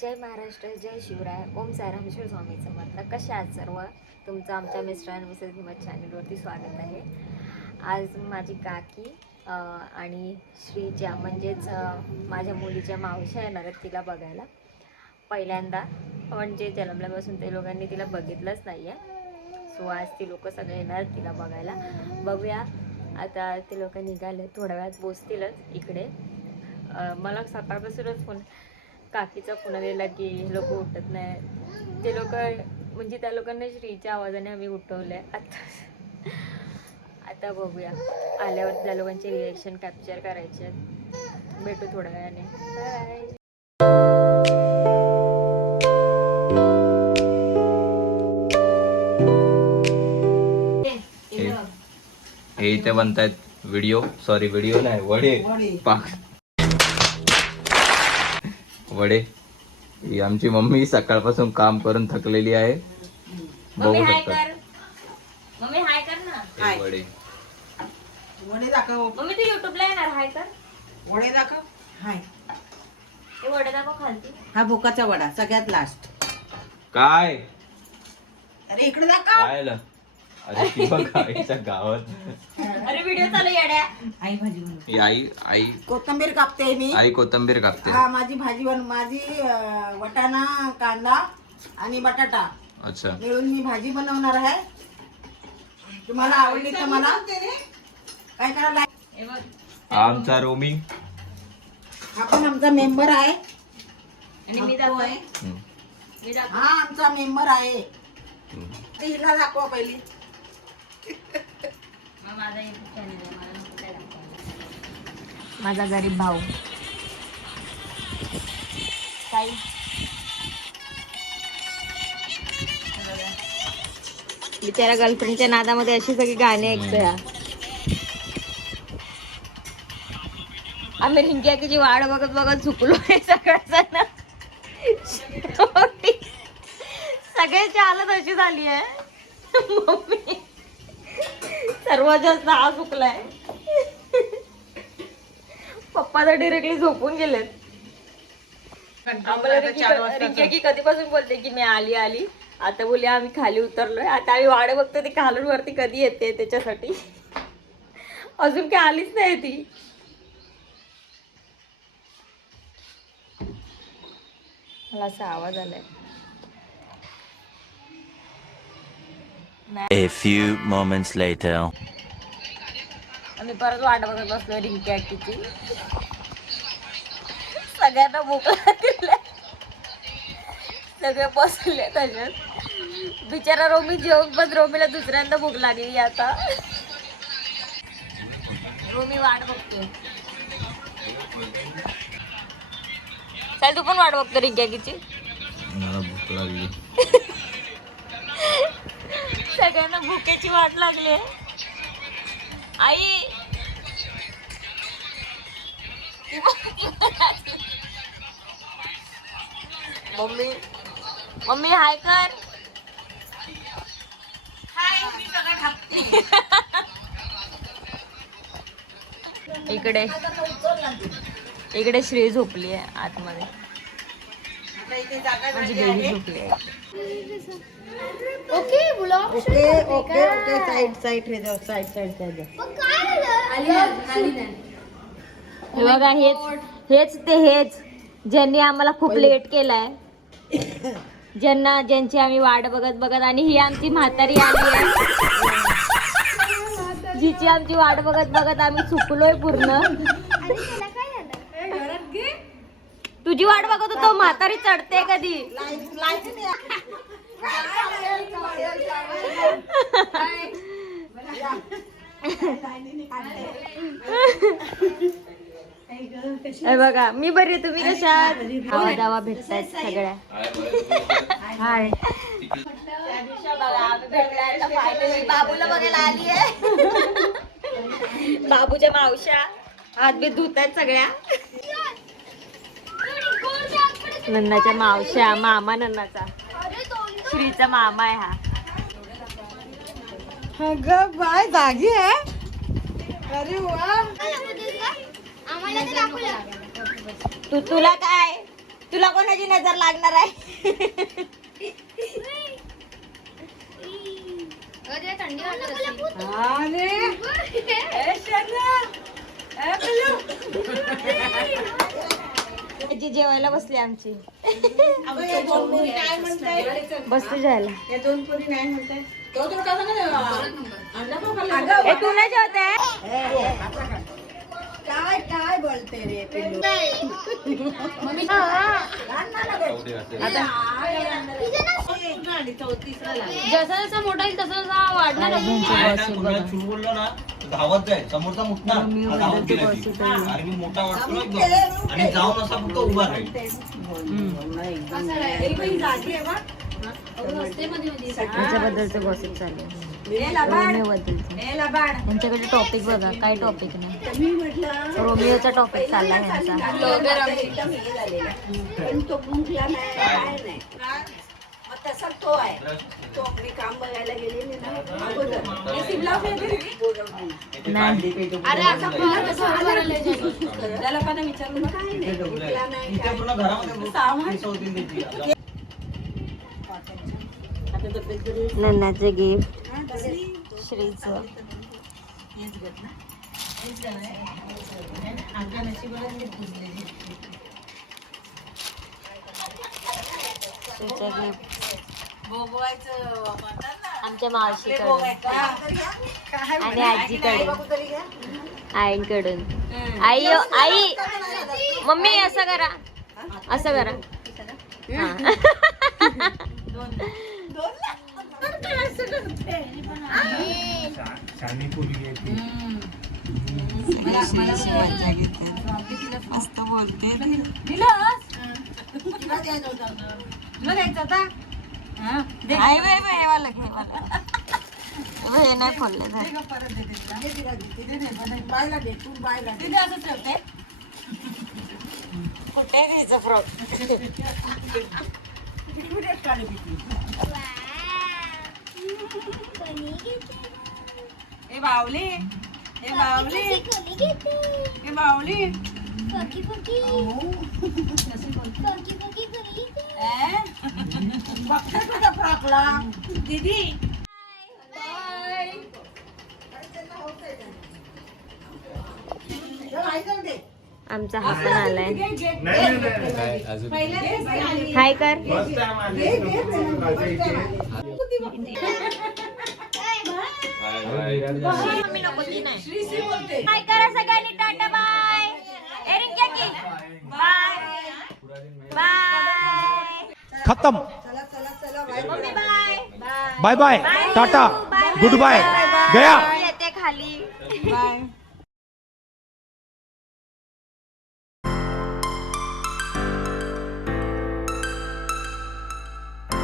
जय महाराष्ट्र, जय शिवराय, ओम साईराम श्री स्वामी समर्थ. कशा आहात सर्व? तुमचं आमच्या मिस्टर आणि मिसेस हिमत चॅनलवरती स्वागत आहे. आज माझी काकी आणि श्रीच्या म्हणजेच माझ्या मुलीच्या मावश्या येणार आहेत तिला बघायला. पहिल्यांदा म्हणजे जन्मल्यापासून ते लोकांनी तिला बघितलंच नाही आहे. सो आज ती लोक सगळे येणार तिला बघायला. बघूया आता ते लोक निघाले, थोड्या वेळात पोचतीलच इकडे. मला सकाळपासूनच फोन काकीचा फोन आलेला की लोक उठत नाही. ते लोक म्हणजे त्या लोकांना श्रीच्या आवाजाने आम्ही उठवलंय. आता बघूया आल्यावर त्या लोकांचे रिएक्शन कॅप्चर करायचे. भेटू थोड्या वेळाने. बाय. हे इथे बनतायत व्हिडिओ, सॉरी व्हिडिओ नाही, वडे पाक वडे. ही आमची मम्मी सकाळपासून काम करून थकलेली आहे. बघू शकता. मम्मी हाय कर ना. हे वडे वडे दाखव. मम्मी तू युट्यूबला येणार हाय कर. वडे दाखव. हाय, हे वडे दाखव खालती. हा भोकाचा वडा सगळ्यात लास्ट. काय अरे इकडे दाखव. काय आलं? अरे ती बघा आईच्या गावात. अरे व्हिडिओ चालू येड्या. आई भाजी बनव. ही आई कोथिंबीर कापते मी. आई कोथिंबीर कापते. हा माझी भाजी माझी वटाणा, कांदा आणि बटाटा अच्छा, मिळून मी भाजी बनवणार आहे. तुम्हाला आवडली तर मला काय करायला. हे बघ. हा आमचा रोमी. हा पण आमचा मेंबर आहे. आणि मी दाखवय. मी दाखव. हा आमचा मेंबर आहे. हिला दाखवा पहिली. माझा YouTube चॅनल आहे. मला नको काय दाखवायला. माझा गरीब भाऊ काही बिचारा गर्लफ्रेंडच्या नादामध्ये अशी सगळी गाणी ऐकतोय. आम्ही रिंक्याची वाट बघत बघत चुकलो आहे सगळ्याजण. सगळ्याची हालत अशी झाली आहे. मम्मी सर्वात जास्त हा चुकलाय. पप्पा तर डिरेक्टली झोपून गेलेत. आम्हाला रिंक्या की कधीपासून बोलते की मी आली. आता बोलले आम्ही खाली उतरलोय. आता आम्ही वाडे बघतो ती खालून वरती कधी येते त्याच्यासाठी. अजून काही आलीच नाही ती. मला असा आवाज आलाय. A few moments later. आम्ही परत वाट बघत बसलो रिंक्या किती. सगळ्यांना भूक लागली. सगळे बसले तसेच. बिचारा रोमी जेवण पण रोमीला दुसऱ्यांदा भूक लागली. आता रोमी वाट बघतोय. चल तू पण वाट बघतो रिंक्या किती. मला भूक लागली. सगळ्यांना भुकेची वाट लागली. आई मम्मी हाय कर. इकडे श्री झोपली आहे आतमध्ये. माझी बेबी झोपली आहे. ओके ओके ओके साईड रे जाऊ. साईड हे बघा हेच ज्यांनी आम्हाला खूप लेट केलाय. ज्यांची आम्ही वाट बघत आणि ही आमची म्हातारी आली आहे. जिची आमची वाट बघत आम्ही चुकलोय पूर्ण. तुझी वाट बघत होतो. म्हातारी चढते कधी. हे बघा मी बरी. तुम्ही कशा? आवाजावा भेटतायत सगळ्या. हाय. बाबूला बघायला आली आहे. बाबूच्या मावश्या हात बी धुत आहेत सगळ्या. नन्नाच्या मावश्या. मामा नन्नाचा. श्रीचा मामा आहे हा. अगं बाय जागी आहे. अरे वा. तुला काय तुला कोणाची नजर लागणार आहे? थंडी वाटत आजी जेवायला बसली आमची. अगं, या दोन पोरी काय म्हणताय? बसली जायला. या दोन पोरी नाही म्हणताय. तो तर का सांगा ए तू नाही जेवते? काय बोलते रे पिल्लू? जसा जसा मोठा येईल तसा तसा वाढणार बोललो ना धावत जाय समोरचा मुठना धावत गेला ती. आणि मी मोठा वाटतो ना एकदम. आणि जाऊन असा फक्त उभा राहील. त्याच्याबद्दलचं गॉसिप चालू आहे. रोमिओबद्दलचं. त्यांच्याकडे टॉपिक बघा, काय टॉपिक नाही. रोमिओचा टॉपिक चालला आहे ह्यांचा. तसा तो आहे. तो आपले काम बघायला गेलेले ना अगोदर. नाही अरे आता त्याला पण विचारलं काय नाही. विकला नाही, इथे काय पूर्ण घरामध्ये सामान. केस होतील त्याची. आता तब्येत बरी आहे. नन्नाचं गिफ्ट श्रीचं. श्रीचं गिफ्ट आमच्या मावशीकडून आणि आजीकडून आईकडून. आई आई मम्मी असं करा, असं करा. हा. हे नाही खोलले कुठे घ्यायचं फ्रॉक. ए बावली, ए बावली, ए बावली. बघते तुझ्या फ्रॉकला दीदी. आमचा हा पण आलाय. हाय कर. हाय करा सगळ्यांनी. Tata bye. एरिंग क्या की बाय बाय. खत्म. Mummy bye bye bye tata goodbye गया. येते खाली. बाय.